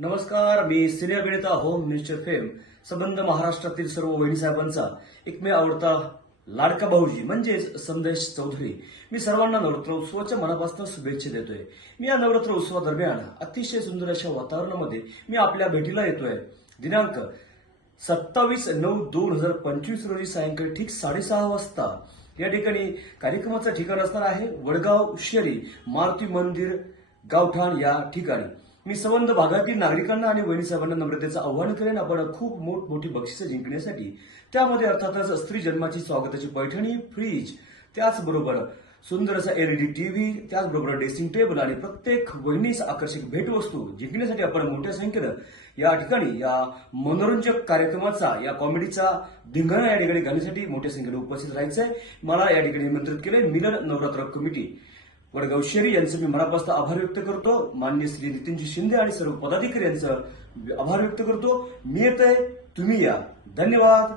नमस्कार, मी सिने अभिनेता home minister fame संबंध महाराष्ट्रातील सर्व वहिनी साहेबांचा एकमेव आवडता लाडका भाऊजी म्हणजेच संदेश चौधरी. मी सर्वांना नवरात्र उत्सवाच्या मनापासून शुभेच्छा देतोय. मी या नवरात्र उत्सवादरम्यान अतिशय सुंदर अशा वातावरणामध्ये मी आपल्या भेटीला येतोय. दिनांक 27/9/2025 रोजी सायंकाळी ठीक 6:30 वाजता या ठिकाणी कार्यक्रमाचं ठिकाण असणार आहे वडगाव शहरी मारुती मंदिर गावठाण या ठिकाणी. मी संबंध भागातील नागरिकांना आणि वहिनी साहेबांना नम्रतेचं आव्हान करेन आपण खूप मोठी बक्षिसं जिंकण्यासाठी. त्यामध्ये अर्थातच स्त्री जन्माची स्वागताची पैठणी, फ्रीज, त्याचबरोबर सुंदर असा एलईडी टीव्ही, त्याचबरोबर ड्रेसिंग टेबल आणि प्रत्येक वहिनीस आकर्षक भेटवस्तू जिंकण्यासाठी आपण मोठ्या संख्येनं या ठिकाणी या मनोरंजक कार्यक्रमाचा या कॉमेडीचा धिंगाणा या ठिकाणी घालण्यासाठी मोठ्या संख्येने उपस्थित राहायचंय. मला या ठिकाणी निमंत्रित केले मिलन नवरात्र कमिटी वडगाव शहरी यांचं मी मनापासून आभार व्यक्त करतो. माननीय श्री नितीनजी शिंदे आणि सर्व पदाधिकारी यांचं आभार व्यक्त करतो. मी येतोय, तुम्ही या. धन्यवाद.